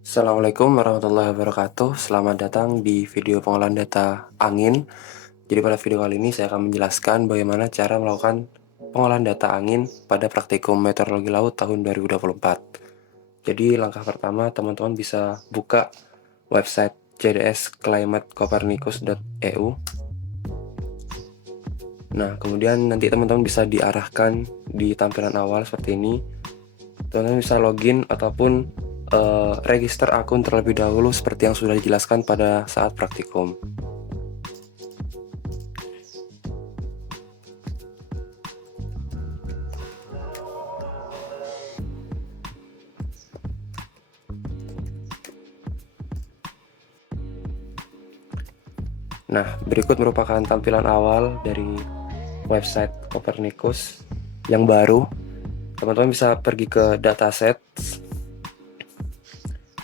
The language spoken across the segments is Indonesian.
Assalamualaikum warahmatullahi wabarakatuh. Selamat datang di video pengolahan data angin. Jadi pada video kali ini saya akan menjelaskan bagaimana cara melakukan pengolahan data angin pada praktikum meteorologi laut tahun 2024. Jadi langkah pertama teman-teman bisa buka website jdsclimatecopernicus.eu. Nah, kemudian nanti teman-teman bisa diarahkan di tampilan awal seperti ini. Teman-teman bisa login ataupun register akun terlebih dahulu seperti yang sudah dijelaskan pada saat praktikum. Nah, berikut merupakan tampilan awal dari website Copernicus yang baru. Teman-teman bisa pergi ke dataset,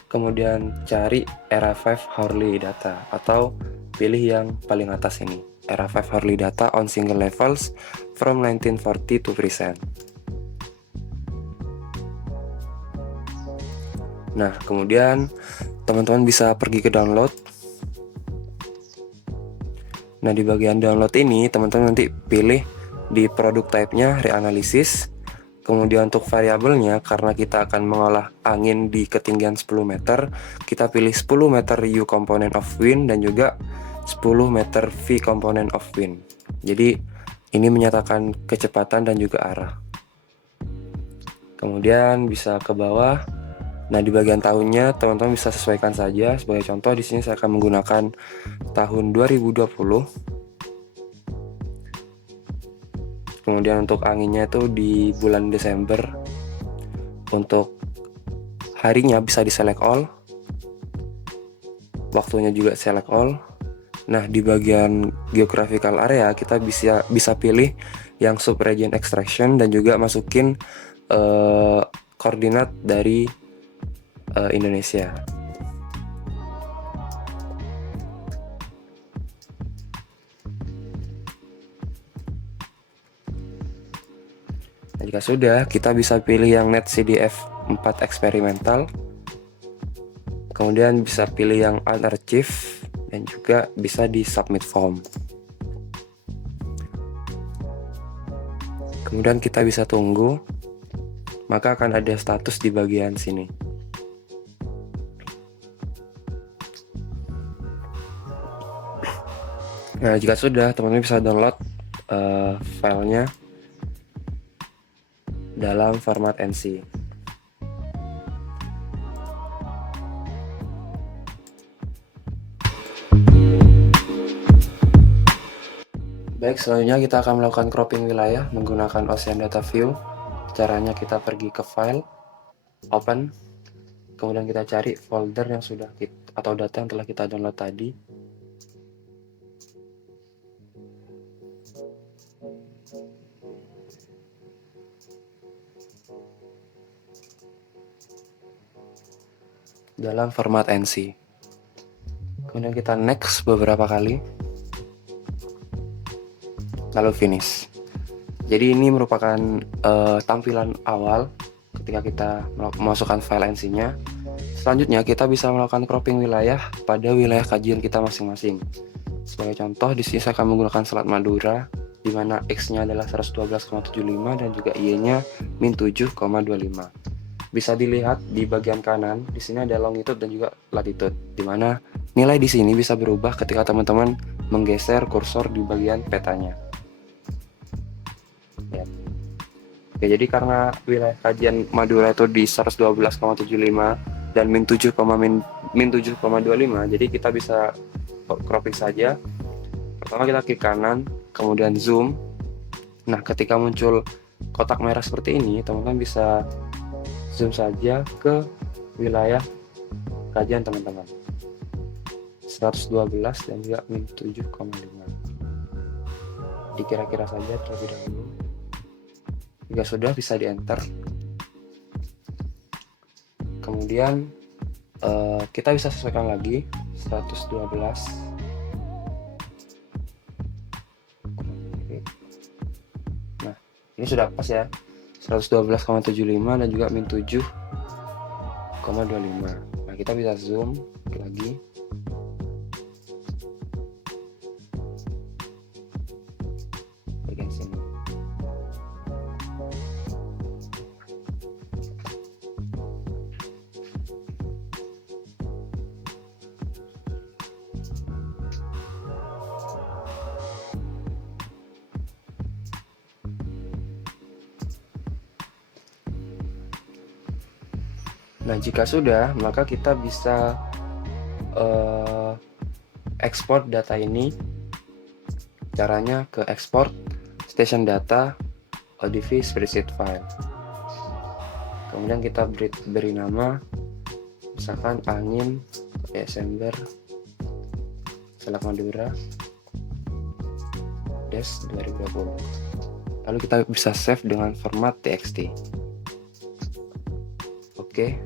kemudian cari era 5 hourly data atau pilih yang paling atas ini, era 5 hourly data on single levels from 1940 to present. Nah, kemudian teman-teman bisa pergi ke download. Nah, di bagian download ini teman-teman nanti pilih di produk type-nya reanalysis. Kemudian untuk variabelnya, karena kita akan mengolah angin di ketinggian 10 meter, kita pilih 10 meter U component of wind dan juga 10 meter V component of wind. Jadi ini menyatakan kecepatan dan juga arah. Kemudian bisa ke bawah. Nah, di bagian tahunnya teman-teman bisa sesuaikan saja. Sebagai contoh di sini saya akan menggunakan tahun 2020. Kemudian untuk anginnya itu di bulan Desember. Untuk harinya bisa di select all. Waktunya juga select all. Nah, di bagian geographical area kita bisa pilih yang subregion extraction dan juga masukin koordinat dari Indonesia. Nah, jika sudah, kita bisa pilih yang NetCDF 4 eksperimental. Kemudian bisa pilih yang unarchive dan juga bisa di submit form. Kemudian kita bisa tunggu, maka akan ada status di bagian sini. Nah, jika sudah, teman-teman bisa download filenya dalam format NC. Baik, selanjutnya kita akan melakukan cropping wilayah menggunakan Ocean Data View. Caranya kita pergi ke File, Open, kemudian kita cari folder yang sudah atau data yang telah kita download tadi. Dalam format NC. Kemudian kita next beberapa kali, lalu finish. Jadi ini merupakan tampilan awal ketika kita memasukkan file NC-nya. Selanjutnya kita bisa melakukan cropping wilayah pada wilayah kajian kita masing-masing. Sebagai contoh, di sini saya akan menggunakan Selat Madura, di mana X-nya adalah 112,75 dan juga Y-nya min 7,25. Bisa dilihat di bagian kanan, di sini ada longitude dan juga latitude, di mana nilai di sini bisa berubah ketika teman-teman menggeser kursor di bagian petanya. Ya. Oke, jadi karena wilayah kajian Madura itu di 112,75 dan min 7,25, jadi kita bisa cropping saja. Pertama kita klik kanan, kemudian zoom. Nah, ketika muncul kotak merah seperti ini, teman-teman bisa zoom saja ke wilayah kajian teman-teman, 112 dan juga min 7,5. Dikira-kira saja terlebih dahulu. Jika sudah, bisa di enter. Kemudian kita bisa sesuaikan lagi 112. Nah, ini sudah pas ya, 112,75 dan juga min 7,25. Nah, kita bisa zoom lagi. Bagian sini. Nah, jika sudah, maka kita bisa ekspor data ini. Caranya ke export station data ODV spreadsheet file. Kemudian kita beri nama, misalkan angin Desember Selat Madura Des 2020. Lalu kita bisa save dengan format txt. Oke.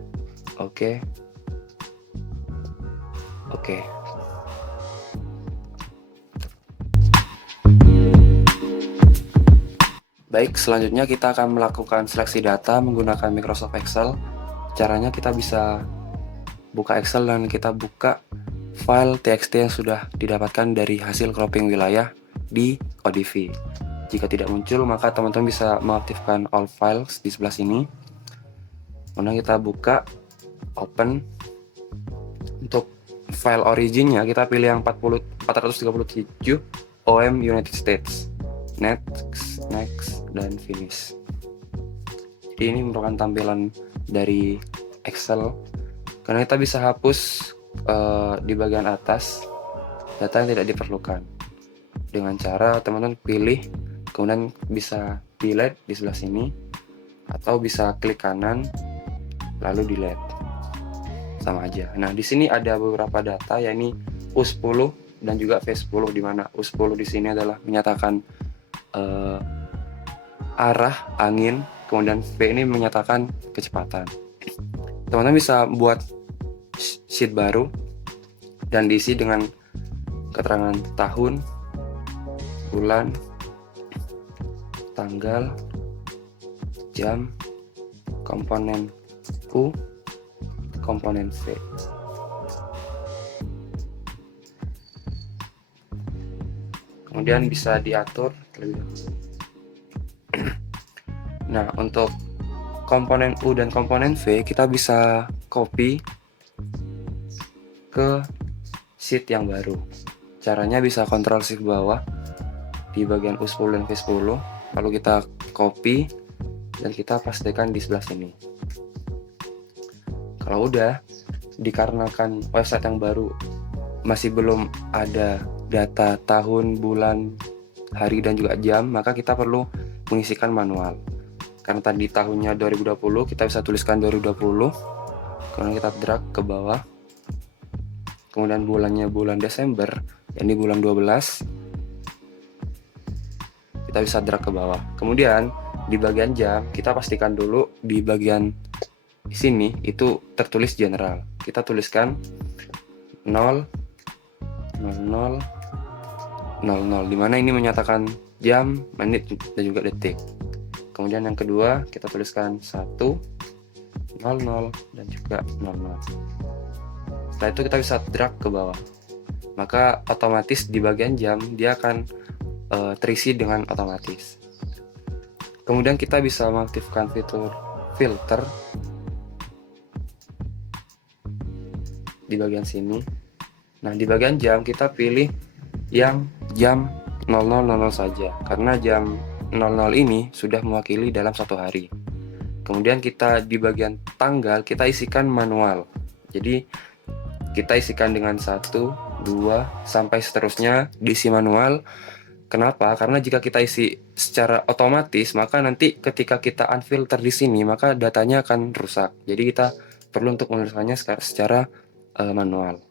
Baik, selanjutnya kita akan melakukan seleksi data menggunakan Microsoft Excel. Caranya kita bisa buka Excel dan kita buka file txt yang sudah didapatkan dari hasil cropping wilayah di ODV. Jika tidak muncul, maka teman-teman bisa mengaktifkan all files di sebelah sini. Kemudian kita buka open. Untuk file originnya kita pilih yang 437 OM United States. Next, dan finish. Jadi ini merupakan tampilan dari Excel. Karena kita bisa hapus di bagian atas data yang tidak diperlukan. Dengan cara teman-teman pilih, kemudian bisa delete di sebelah sini, atau bisa klik kanan lalu delete. Sama aja. Nah, di sini ada beberapa data, yakni U10 dan juga V10, di mana U10 di sini adalah menyatakan arah angin, kemudian V ini menyatakan kecepatan. Teman-teman bisa buat sheet baru dan diisi dengan keterangan tahun, bulan, tanggal, jam, komponen U, komponen V. Kemudian bisa diatur terlebih dahulu. Nah, untuk komponen U dan komponen V kita bisa copy ke sheet yang baru. Caranya bisa Ctrl Shift bawah di bagian U10 dan V10, lalu kita copy dan kita pastikan di sebelah sini. Kalau udah, dikarenakan website yang baru masih belum ada data tahun, bulan, hari, dan juga jam, maka kita perlu mengisikan manual. Karena tadi tahunnya 2020, kita bisa tuliskan 2020, kemudian kita drag ke bawah. Kemudian bulannya bulan Desember, ini bulan 12, kita bisa drag ke bawah. Kemudian di bagian jam, kita pastikan dulu di bagian sini itu tertulis general. Kita tuliskan 0, 00, 00, dimana ini menyatakan jam, menit, dan juga detik. Kemudian yang kedua kita tuliskan 1, 00, dan juga 00. Setelah itu kita bisa drag ke bawah, maka otomatis di bagian jam dia akan terisi dengan otomatis. Kemudian kita bisa mengaktifkan fitur filter di bagian sini. Nah, di bagian jam kita pilih yang jam 00.00 saja, karena jam 00 ini sudah mewakili dalam satu hari. Kemudian kita di bagian tanggal kita isikan manual. Jadi kita isikan dengan 1, 2, sampai seterusnya diisi manual. Kenapa? Karena jika kita isi secara otomatis, maka nanti ketika kita unfilter di sini, maka datanya akan rusak. Jadi kita perlu untuk menuliskannya secara manual.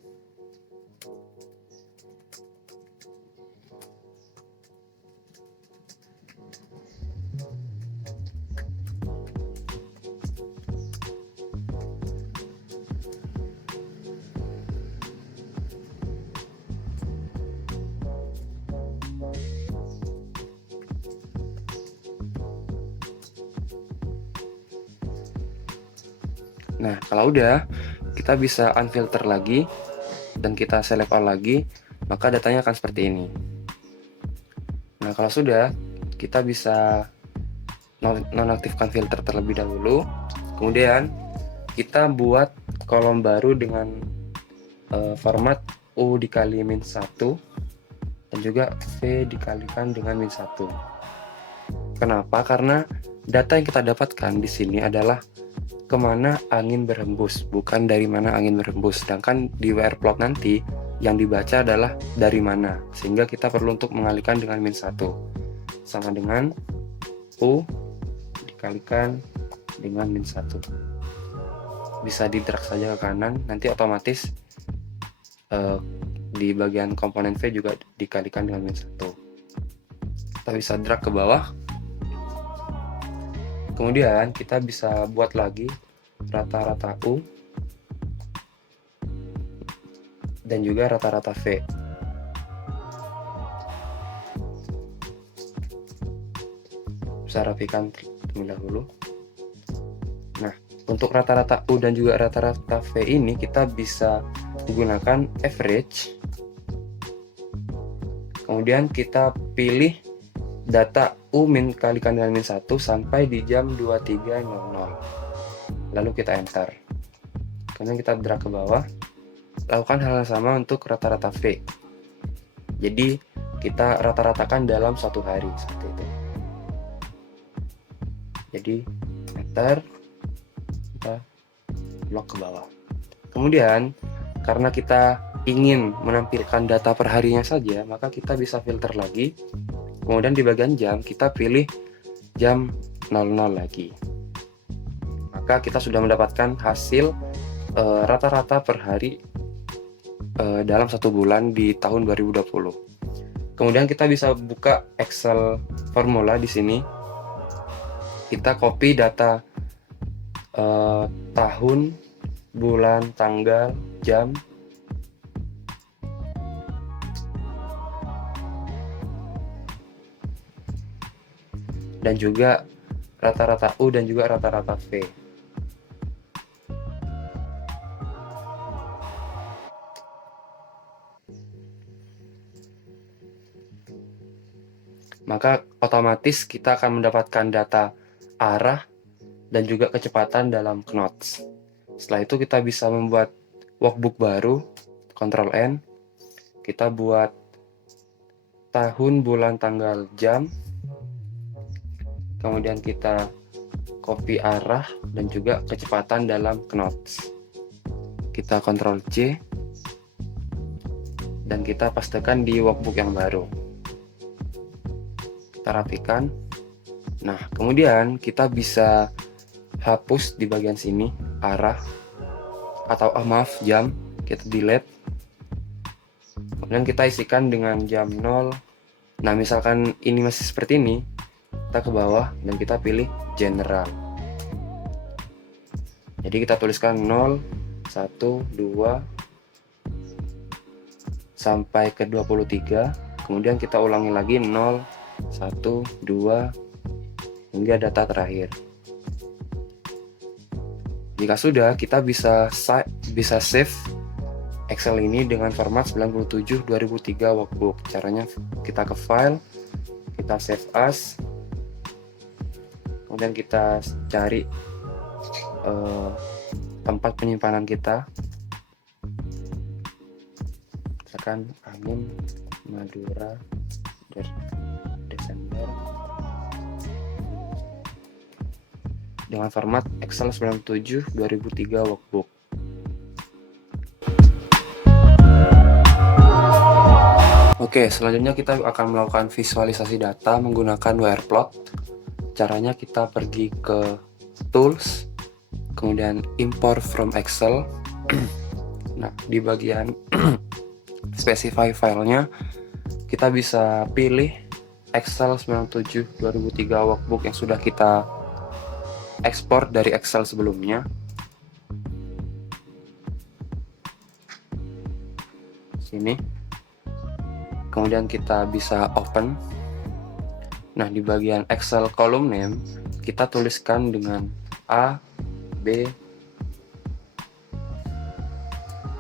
Nah, kalau udah, kita bisa unfilter lagi dan kita select all lagi, maka datanya akan seperti ini. Nah, kalau sudah, kita bisa nonaktifkan filter terlebih dahulu. Kemudian kita buat kolom baru dengan format U dikali min 1 dan juga V dikalikan dengan min 1. Kenapa? Karena data yang kita dapatkan di sini adalah kemana angin berhembus, bukan dari mana angin berhembus. Sedangkan di WR plot nanti yang dibaca adalah dari mana, sehingga kita perlu untuk mengalihkan dengan min 1, sama dengan U dikalikan dengan min 1. Bisa di drag saja ke kanan, nanti otomatis di bagian komponen V juga dikalikan dengan min 1. Kita bisa drag ke bawah. Kemudian kita bisa buat lagi rata-rata U dan juga rata-rata V. Bisa rapikan terlebih dahulu. Nah, untuk rata-rata U dan juga rata-rata V ini kita bisa menggunakan average. Kemudian kita pilih data U min kalikan dengan min 1 sampai di jam 23.00. Lalu kita enter. Kemudian kita drag ke bawah. Lakukan hal yang sama untuk rata-rata V. Jadi kita rata-ratakan dalam satu hari seperti itu. Jadi enter, kita lock ke bawah. Kemudian karena kita ingin menampilkan data per harinya saja, maka kita bisa filter lagi. Kemudian di bagian jam kita pilih jam 00 lagi. Maka kita sudah mendapatkan hasil rata-rata per hari dalam satu bulan di tahun 2020. Kemudian kita bisa buka Excel formula di sini. Kita copy data tahun, bulan, tanggal, jam, dan juga rata-rata U dan juga rata-rata V. Maka otomatis kita akan mendapatkan data arah dan juga kecepatan dalam knots. Setelah itu kita bisa membuat workbook baru, Ctrl N. Kita buat tahun, bulan, tanggal, jam. Kemudian kita copy arah dan juga kecepatan dalam knots. Kita Ctrl C dan kita pastekan di workbook yang baru. Kita rapikan. Nah, kemudian kita bisa hapus di bagian sini arah atau maaf, jam. Kita delete. Kemudian kita isikan dengan jam 0. Nah, misalkan ini masih seperti ini, kita ke bawah dan kita pilih general. Jadi kita tuliskan 0, 1, 2 sampai ke 23. Kemudian kita ulangi lagi 0, 1, 2 hingga data terakhir. Jika sudah, kita bisa save Excel ini dengan format 97/2003 workbook. Caranya kita ke file, kita save as, kemudian kita cari tempat penyimpanan kita, misalkan angin Madura Desember, dengan format Excel 97/2003 workbook. Oke, selanjutnya kita akan melakukan visualisasi data menggunakan WRPlot. Caranya kita pergi ke Tools, kemudian Import from Excel. Nah, di bagian Specify filenya, kita bisa pilih Excel 97/2003 workbook yang sudah kita ekspor dari Excel sebelumnya. Sini. Kemudian kita bisa open. Nah, di bagian Excel column name kita tuliskan dengan A, B,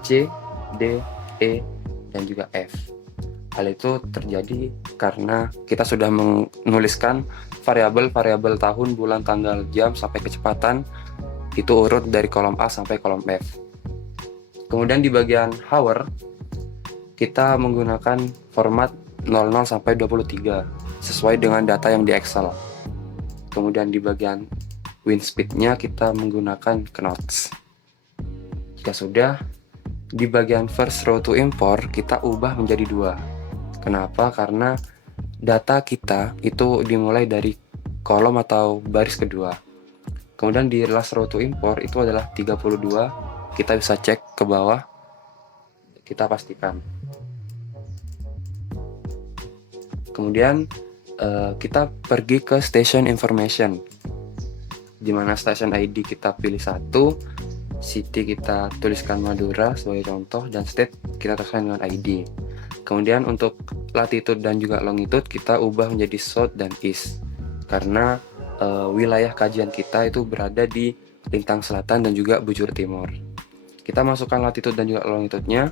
C, D, E, dan juga F. Hal itu terjadi karena kita sudah menuliskan variabel-variabel tahun, bulan, tanggal, jam, sampai kecepatan itu urut dari kolom A sampai kolom F. Kemudian di bagian hour kita menggunakan format 00 sampai 23 sesuai dengan data yang di Excel. Kemudian di bagian wind speed-nya kita menggunakan knots. Jika sudah, di bagian first row to import kita ubah menjadi 2. Kenapa? Karena data kita itu dimulai dari kolom atau baris kedua. Kemudian di last row to import itu adalah 32. Kita bisa cek ke bawah, kita pastikan. Kemudian kita pergi ke station information, di mana station ID kita pilih 1, city kita tuliskan Madura sebagai contoh, dan state kita tuliskan dengan ID. Kemudian untuk latitude dan juga longitude kita ubah menjadi south dan east, karena wilayah kajian kita itu berada di lintang selatan dan juga bujur timur. Kita masukkan latitude dan juga longitude-nya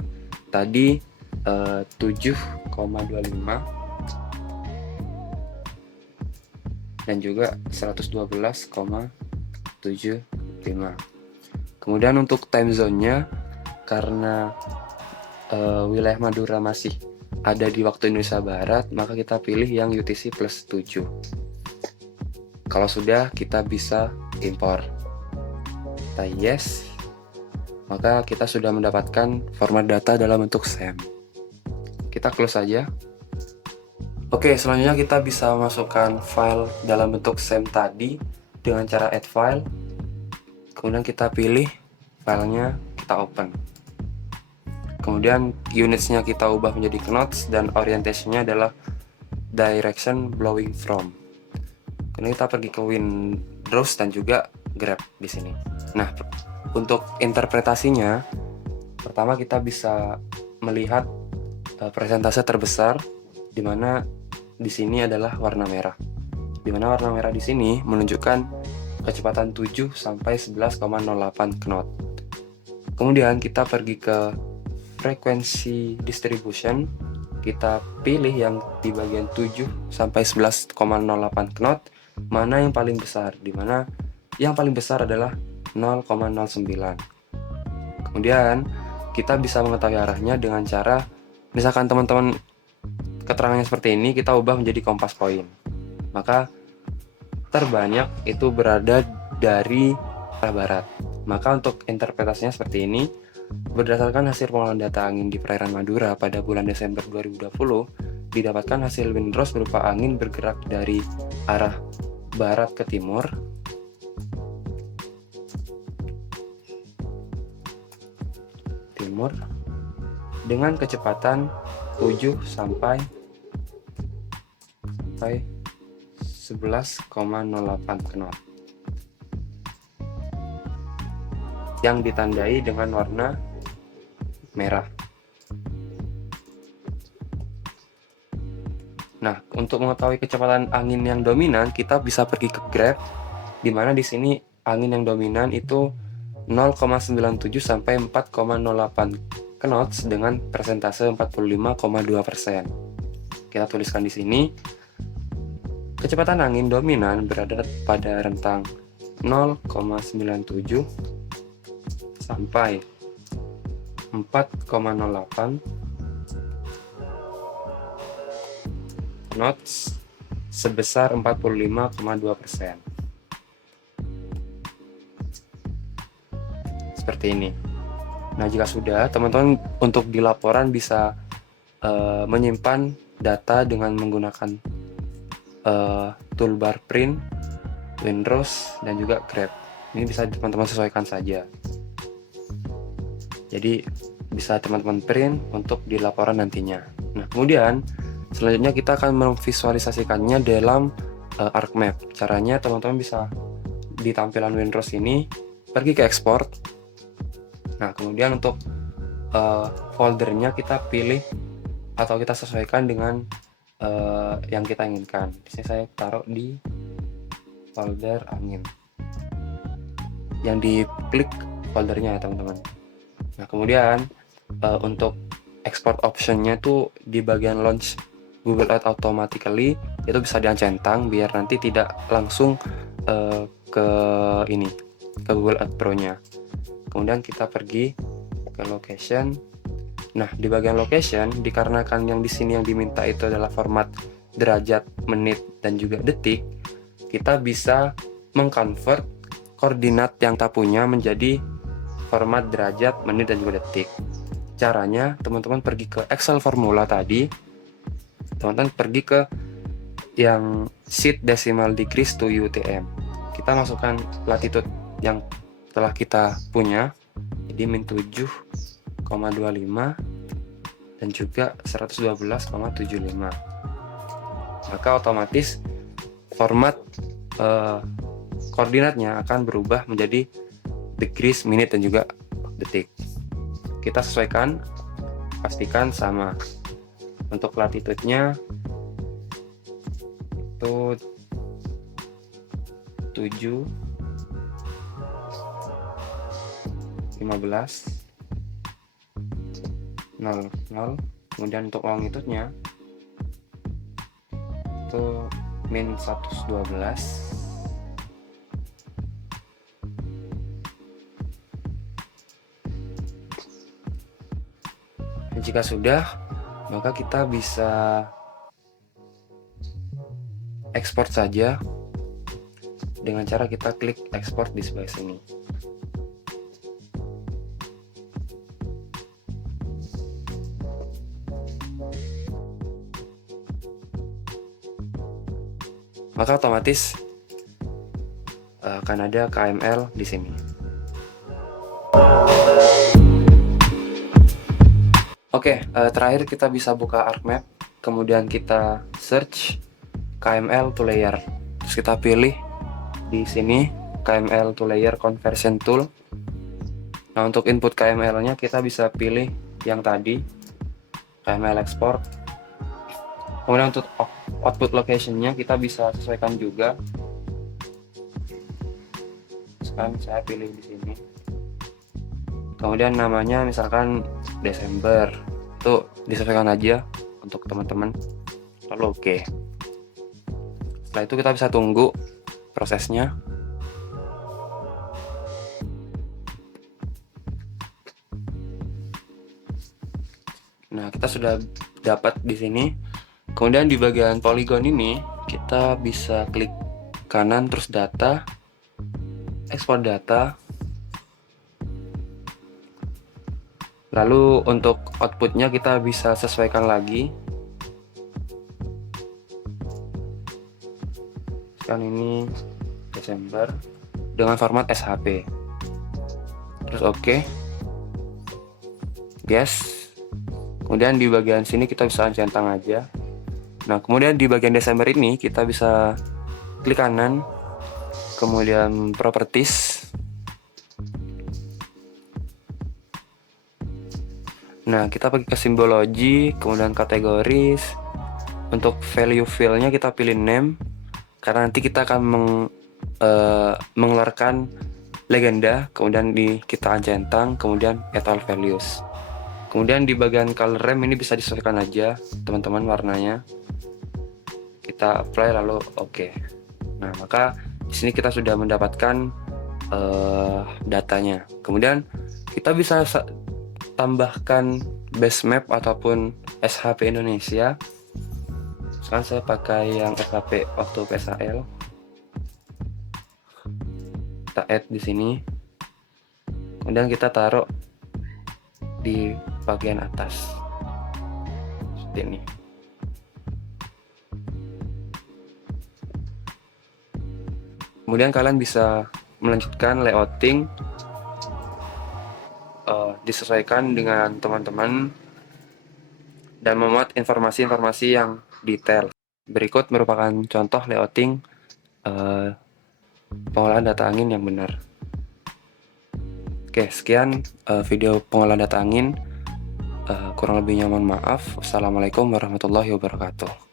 tadi 7,25 dan juga 112,75. Kemudian untuk time zone-nya, karena wilayah Madura masih ada di waktu Indonesia Barat, maka kita pilih yang UTC plus 7. Kalau sudah, kita bisa impor. Kita yes, maka kita sudah mendapatkan format data dalam bentuk SAM. Kita close saja. Oke, selanjutnya kita bisa masukkan file dalam bentuk SAM tadi dengan cara add file. Kemudian kita pilih filenya, kita open. Kemudian unitsnya kita ubah menjadi knots dan orientation-nya adalah direction blowing from. Kemudian kita pergi ke Windows dan juga grab di sini. Nah, untuk interpretasinya, pertama kita bisa melihat persentase terbesar, di mana di sini adalah warna merah. Di mana warna merah di sini menunjukkan kecepatan 7 sampai 11,08 knot. Kemudian kita pergi ke frequency distribution, kita pilih yang di bagian 7 sampai 11,08 knot, mana yang paling besar, di mana yang paling besar adalah 0,09. Kemudian kita bisa mengetahui arahnya dengan cara, misalkan teman-teman keterangannya seperti ini, kita ubah menjadi kompas point. Maka terbanyak itu berada dari arah barat. Maka untuk interpretasinya seperti ini, berdasarkan hasil pengolahan data angin di perairan Madura pada bulan Desember 2020, didapatkan hasil windrows berupa angin bergerak dari arah barat ke timur dengan kecepatan 7 sampai 11,08 knot yang ditandai dengan warna merah. Nah, untuk mengetahui kecepatan angin yang dominan, kita bisa pergi ke graph, di mana di sini angin yang dominan itu 0,97 sampai 4,08 knots dengan persentase 45,2%. Kita tuliskan di sini, kecepatan angin dominan berada pada rentang 0,97 sampai 4,08 knots sebesar 45,2%. Seperti ini. Nah, jika sudah, teman-teman untuk di laporan bisa menyimpan data dengan menggunakan toolbar print, Windows, dan juga grab. Ini bisa teman-teman sesuaikan saja. Jadi bisa teman-teman print untuk di laporan nantinya. Nah, kemudian selanjutnya kita akan memvisualisasikannya dalam ArcMap. Caranya teman-teman bisa di tampilan Windows ini pergi ke export. Nah, kemudian untuk foldernya kita pilih atau kita sesuaikan dengan yang kita inginkan. Di sini saya taruh di folder angin. Yang diklik foldernya ya teman-teman. Nah, kemudian untuk export optionnya tuh di bagian launch Google Ads automatically itu bisa diancentang biar nanti tidak langsung ke Google Ads Pro-nya. Kemudian kita pergi ke location. Nah, di bagian location, dikarenakan yang di sini yang diminta itu adalah format derajat, menit, dan juga detik, kita bisa mengconvert koordinat yang kita punya menjadi format derajat, menit, dan juga detik. Caranya, teman-teman pergi ke Excel formula tadi, teman-teman pergi ke yang sheet decimal degrees to UTM. Kita masukkan latitude yang telah kita punya, jadi min 7,25 dan juga 112,75. Maka otomatis format koordinatnya akan berubah menjadi degrees, menit, dan juga detik. Kita sesuaikan, pastikan sama. Untuk latitude-nya itu 7, 15, 0, 0. Kemudian untuk longitude-nya itu min 112. Jika sudah, maka kita bisa ekspor saja dengan cara kita klik ekspor di sebelah sini. Maka otomatis akan ada KML di sini. Oke, terakhir kita bisa buka ArcMap, kemudian kita search KML to layer. Terus kita pilih di sini KML to layer conversion tool. Nah, untuk input KML-nya kita bisa pilih yang tadi, KML export. Kemudian untuk output location-nya kita bisa sesuaikan juga. Sekarang saya pilih di sini. Kemudian namanya misalkan Desember, itu disesuaikan aja untuk teman-teman. Lalu oke. Setelah itu kita bisa tunggu prosesnya. Nah, kita sudah dapat di sini. Kemudian di bagian polygon ini kita bisa klik kanan terus data, ekspor data. Lalu untuk outputnya kita bisa sesuaikan lagi. Kan ini Desember dengan format SHP. Terus oke. Yes. Kemudian di bagian sini kita bisa centang aja. Nah, kemudian di bagian Desember ini kita bisa klik kanan, kemudian properties. Nah, kita pergi ke simbologi, kemudian kategoris. Untuk value field-nya kita pilih name, karena nanti kita akan mengeluarkan legenda, kemudian kita centang, kemudian add all values. Kemudian di bagian color rem ini bisa disesuaikan aja teman-teman warnanya. Kita apply lalu oke. Nah, maka di sini kita sudah mendapatkan datanya. Kemudian kita bisa tambahkan base map ataupun SHP Indonesia. Sekarang saya pakai yang SHP waktu PSAL. Kita add di sini. Kemudian kita taruh di bagian atas. Seperti ini. Kemudian kalian bisa melanjutkan layouting, disesuaikan dengan teman-teman dan memuat informasi-informasi yang detail. Berikut merupakan contoh layouting pengolahan data angin yang benar. Oke, sekian video pengolahan data angin. Kurang lebihnya mohon maaf. Wassalamualaikum warahmatullahi wabarakatuh.